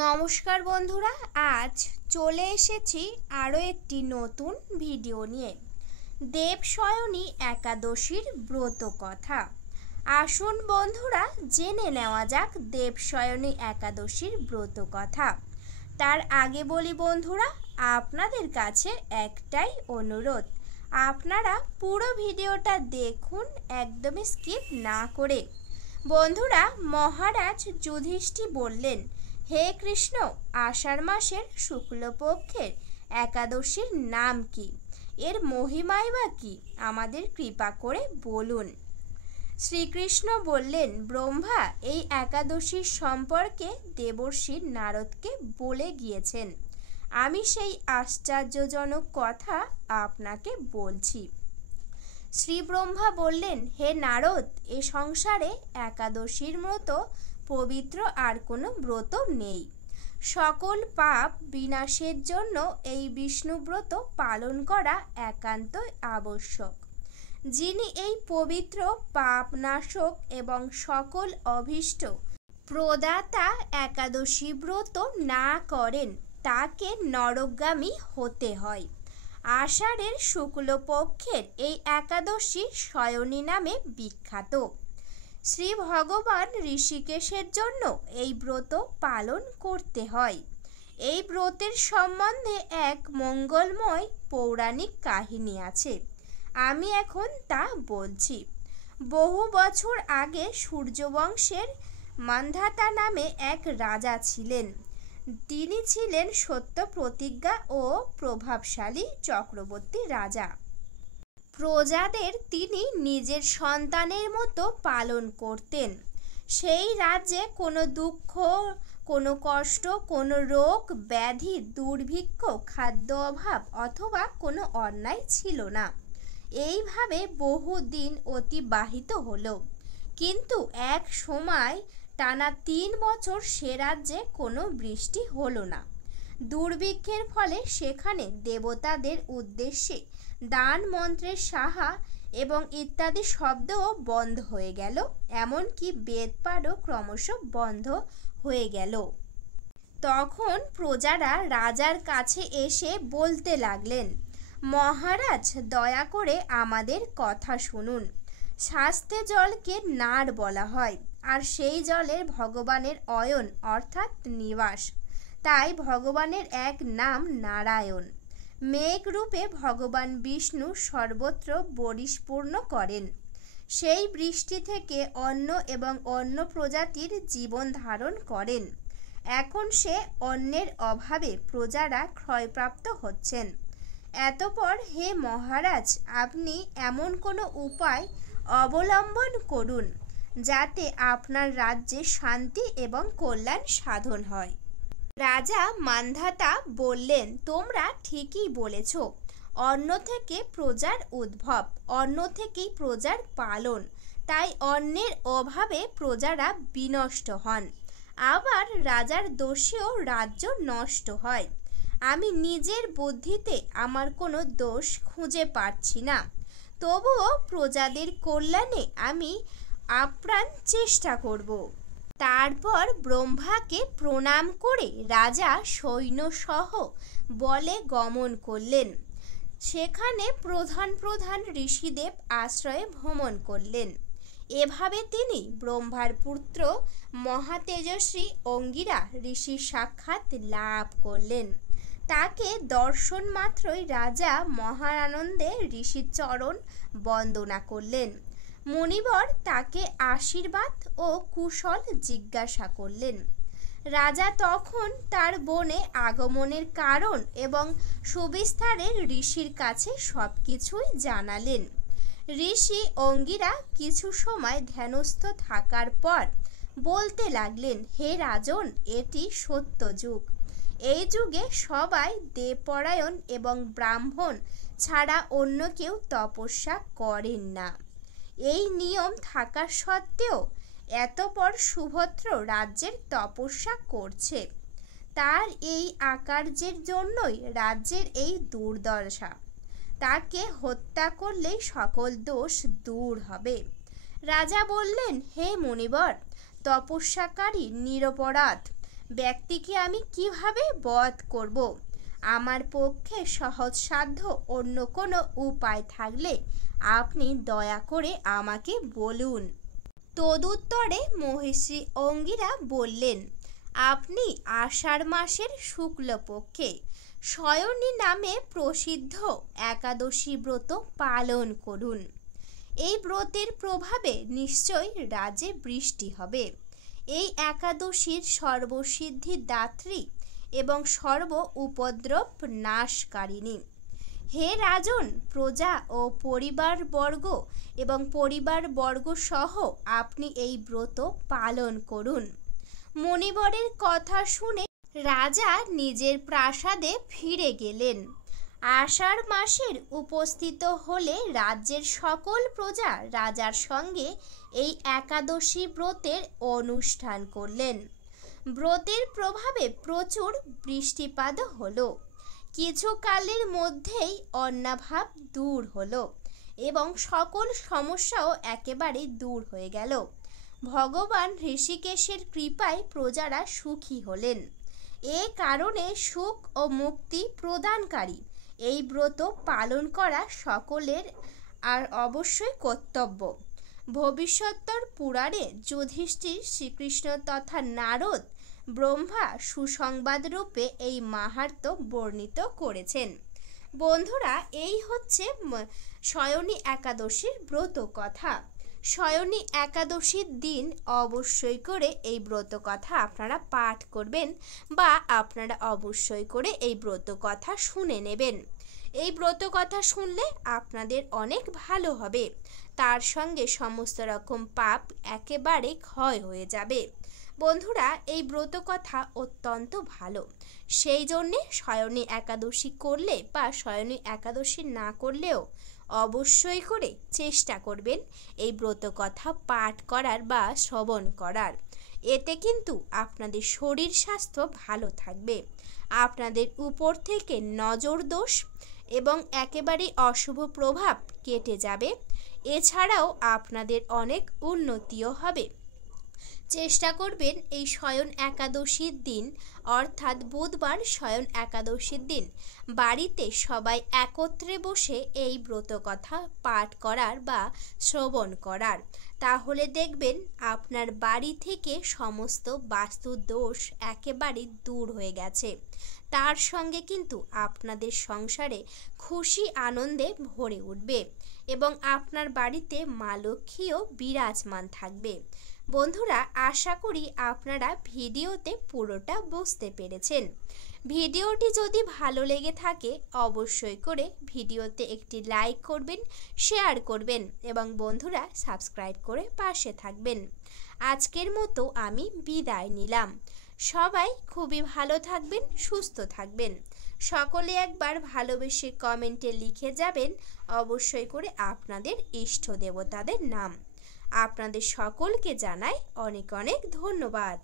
নমস্কার বন্ধুরা, আজ চলে এসেছি আরও একটি নতুন ভিডিও নিয়ে। দেবশয়নী একাদশীর ব্রত কথা। আসুন বন্ধুরা, জেনে নেওয়া যাক দেবশয়নী একাদশীর ব্রত কথা। তার আগে বলি বন্ধুরা, আপনাদের কাছে একটাই অনুরোধ, আপনারা পুরো ভিডিওটা দেখুন, একদমই স্কিপ না করে। বন্ধুরা, মহারাজ যুধিষ্ঠির বললেন, হে কৃষ্ণ, আষাঢ় মাসের শুক্লপক্ষের একাদশীর নাম কি? এর মহিমাই বা কি? আমাদের কৃপা করে বলুন। শ্রীকৃষ্ণ বললেন, ব্রহ্মা এই একাদশীর সম্পর্কে দেবর্ষি নারদকে বলে গিয়েছেন। আমি সেই আশ্চর্যজনক কথা আপনাকে বলছি। শ্রী ব্রহ্মা বললেন, হে নারদ, এ সংসারে একাদশীর মতো পবিত্র আর কোনো ব্রত নেই। সকল পাপ বিনাশের জন্য এই বিষ্ণুব্রত পালন করা একান্তই আবশ্যক। যিনি এই পবিত্র পাপ নাশক এবং সকল অভীষ্ট প্রদাতা একাদশী ব্রত না করেন, তাকে নরকগামী হতে হয়। আষাঢ়ের শুক্লপক্ষের এই একাদশী শয়নী নামে বিখ্যাত। শ্রী ভগবান ঋষিকেশের জন্য এই ব্রত পালন করতে হয়। এই ব্রতের সম্বন্ধে এক মঙ্গলময় পৌরাণিক কাহিনী আছে, আমি এখন তা বলছি। বহু বছর আগে সূর্যবংশের মান্ধাতা নামে এক রাজা ছিলেন। তিনি ছিলেন সত্য প্রতিজ্ঞা ও প্রভাবশালী চক্রবর্তী রাজা। প্রজাদের তিনি নিজের সন্তানের মতো পালন করতেন। সেই রাজ্যে কোনো দুঃখ, কোনো কষ্ট, কোনো রোগ ব্যাধি, দুর্ভিক্ষ, খাদ্য অভাব অথবা কোনো অন্যায় ছিল না। এইভাবে বহু দিন অতিবাহিত হলো। কিন্তু এক সময় টানা 3 বছর সে রাজ্যে কোনো বৃষ্টি হলো না। দুর্ভিক্ষের ফলে সেখানে দেবতাদের উদ্দেশ্যে দান মন্ত্রের সাহা এবং ইত্যাদি শব্দও বন্ধ হয়ে গেল, এমনকি বেদপাঠও ক্রমশ বন্ধ হয়ে গেল। তখন প্রজারা রাজার কাছে এসে বলতে লাগলেন, মহারাজ, দয়া করে আমাদের কথা শুনুন। শাস্ত্রে জলকে নাড় বলা হয়, আর সেই জলের ভগবানের অয়ন অর্থাৎ নিবাস। তাই ভগবানের এক নাম নারায়ণ। মেঘরূপে ভগবান বিষ্ণু সর্বত্র বরিশপূর্ণ করেন। সেই বৃষ্টি থেকে অন্ন এবং অন্য প্রজাতির জীবন ধারণ করেন। এখন সে অন্নের অভাবে প্রজারা ক্ষয়প্রাপ্ত হচ্ছেন। এতপর হে মহারাজ, আপনি এমন কোনো উপায় অবলম্বন করুন যাতে আপনার রাজ্যে শান্তি এবং কল্যাণ সাধন হয়। রাজা মান্ধাতা বললেন, তোমরা ঠিকই বলেছ। অন্ন থেকে প্রজার উদ্ভব, অন্ন থেকেই প্রজার পালন। তাই অন্নের অভাবে প্রজারা বিনষ্ট হন। আবার রাজার দোষেও রাজ্য নষ্ট হয়। আমি নিজের বুদ্ধিতে আমার কোনো দোষ খুঁজে পাচ্ছি না। তবুও প্রজাদের কল্যাণে আমি আপ্রাণ চেষ্টা করব। তারপর ব্রহ্মাকে প্রণাম করে রাজা সৈন্যসহ বলে গমন করলেন। সেখানে প্রধান প্রধান ঋষিদেব আশ্রয়ে ভ্রমণ করলেন। এভাবে তিনি ব্রহ্মার পুত্র মহাতেজস্বী অঙ্গিরা ঋষির সাক্ষাৎ লাভ করলেন। তাকে দর্শন মাত্রই রাজা মহানন্দে ঋষির চরণ বন্দনা করলেন। মুনিবর তাকে আশীর্বাদ ও কুশল জিজ্ঞাসা করলেন। রাজা তখন তার বনে আগমনের কারণ এবং সুবিস্তারে ঋষির কাছে সবকিছুই জানালেন। ঋষি অঙ্গিরা কিছু সময় ধ্যানস্থ থাকার পর বলতে লাগলেন, হে রাজন, এটি সত্য যুগ। এই যুগে সবাই দেবপরায়ণ এবং ব্রাহ্মণ ছাড়া অন্য কেউ তপস্যা করেন না। এই নিয়ম থাকা সত্ত্বেও এতপর সুভদ্র রাজ্যের তপস্যা করছে। তার এই আকার্যের জন্যই রাজ্যের এই দুর্দশা। তাকে হত্যা করলেই সকল দোষ দূর হবে। রাজা বললেন, হে মুনিবর, তপস্যাকারী নিরপরাধ, ব্যক্তিকে আমি কিভাবে বধ করব? আমার পক্ষে সহজসাধ্য অন্য কোনো উপায় থাকলে আপনি দয়া করে আমাকে বলুন। তদুত্তরে মহিষী অঙ্গিরা বললেন, আপনি আষাঢ় মাসের শুক্লপক্ষে শয়নী নামে প্রসিদ্ধ একাদশী ব্রত পালন করুন। এই ব্রতের প্রভাবে নিশ্চয় রাজ্যে বৃষ্টি হবে। এই একাদশীর সর্বসিদ্ধি দাত্রী এবং সর্ব উপদ্রব নাশকারিণী। হে রাজন, প্রজা ও পরিবারবর্গ এবং পরিবারবর্গ সহ আপনি এই ব্রত পালন করুন। মণিবরের কথা শুনে রাজা নিজের প্রাসাদে ফিরে গেলেন। আষাঢ় মাসের উপস্থিত হলে রাজ্যের সকল প্রজা রাজার সঙ্গে এই একাদশী ব্রতের অনুষ্ঠান করলেন। ব্রতের প্রভাবে প্রচুর বৃষ্টিপাত হলো। কিছুকালের মধ্যেই অন্নাভাব দূর হলো এবং সকল সমস্যাও একেবারে দূর হয়ে গেল। ভগবান ঋষিকেশের কৃপায় প্রজারা সুখী হলেন। এ কারণে সুখ ও মুক্তি প্রদানকারী এই ব্রত পালন করা সকলের আর অবশ্যই কর্তব্য। ভবিষ্যত্তর পুরাণে যুধিষ্ঠির, শ্রীকৃষ্ণ তথা নারদ ব্রহ্মা সুসংবাদ রূপে এই মাহাত্ম্য বর্ণিত করেছেন। বন্ধুরা, এই হচ্ছে শয়নী একাদশীর ব্রত কথা। শয়নী একাদশীর দিন অবশ্যই করে এই ব্রত কথা আপনারা পাঠ করবেন বা আপনারা অবশ্যই করে এই ব্রত কথা শুনে নেবেন। এই ব্রত কথা শুনলে আপনাদের অনেক ভালো হবে, তার সঙ্গে সমস্ত রকম পাপ একেবারে ক্ষয় হয়ে যাবে। বন্ধুরা, এই ব্রত কথা অত্যন্ত ভালো, সেই জন্যে শয়নী একাদশী করলে বা শয়নী একাদশী না করলেও অবশ্যই করে চেষ্টা করবেন এই ব্রত কথা পাঠ করার বা শ্রবণ করার। এতে কিন্তু আপনাদের শরীর স্বাস্থ্য ভালো থাকবে, আপনাদের উপর থেকে নজর দোষ এবং একেবারে অশুভ প্রভাব কেটে যাবে। এছাড়াও আপনাদের অনেক উন্নতিও হবে। চেষ্টা করবেন এই শয়ন একাদশীর দিন অর্থাৎ বুধবার শয়ন একাদশীর দিন বাড়িতে সবাই একত্রে বসে এই ব্রত কথা পাঠ করার বা শ্রবণ করার। তাহলে দেখবেন আপনার বাড়ি থেকে সমস্ত বাস্তু দোষ একেবারে দূর হয়ে গেছে। তার সঙ্গে কিন্তু আপনাদের সংসারে খুশি আনন্দে ভরে উঠবে এবং আপনার বাড়িতে মা লক্ষ্মীও বিরাজমান থাকবে। বন্ধুরা, আশা করি আপনারা ভিডিওতে পুরোটা বুঝতে পেরেছেন। ভিডিওটি যদি ভালো লেগে থাকে অবশ্যই করে ভিডিওতে একটি লাইক করবেন, শেয়ার করবেন এবং বন্ধুরা সাবস্ক্রাইব করে পাশে থাকবেন। আজকের মতো আমি বিদায় নিলাম। সবাই খুবই ভালো থাকবেন, সুস্থ থাকবেন। সকলে একবার ভালোবেসে কমেন্টে লিখে যাবেন অবশ্যই করে আপনাদের ইষ্ট দেবতাদের নাম। আপনাদের সকলকে জানাই অনেক অনেক ধন্যবাদ।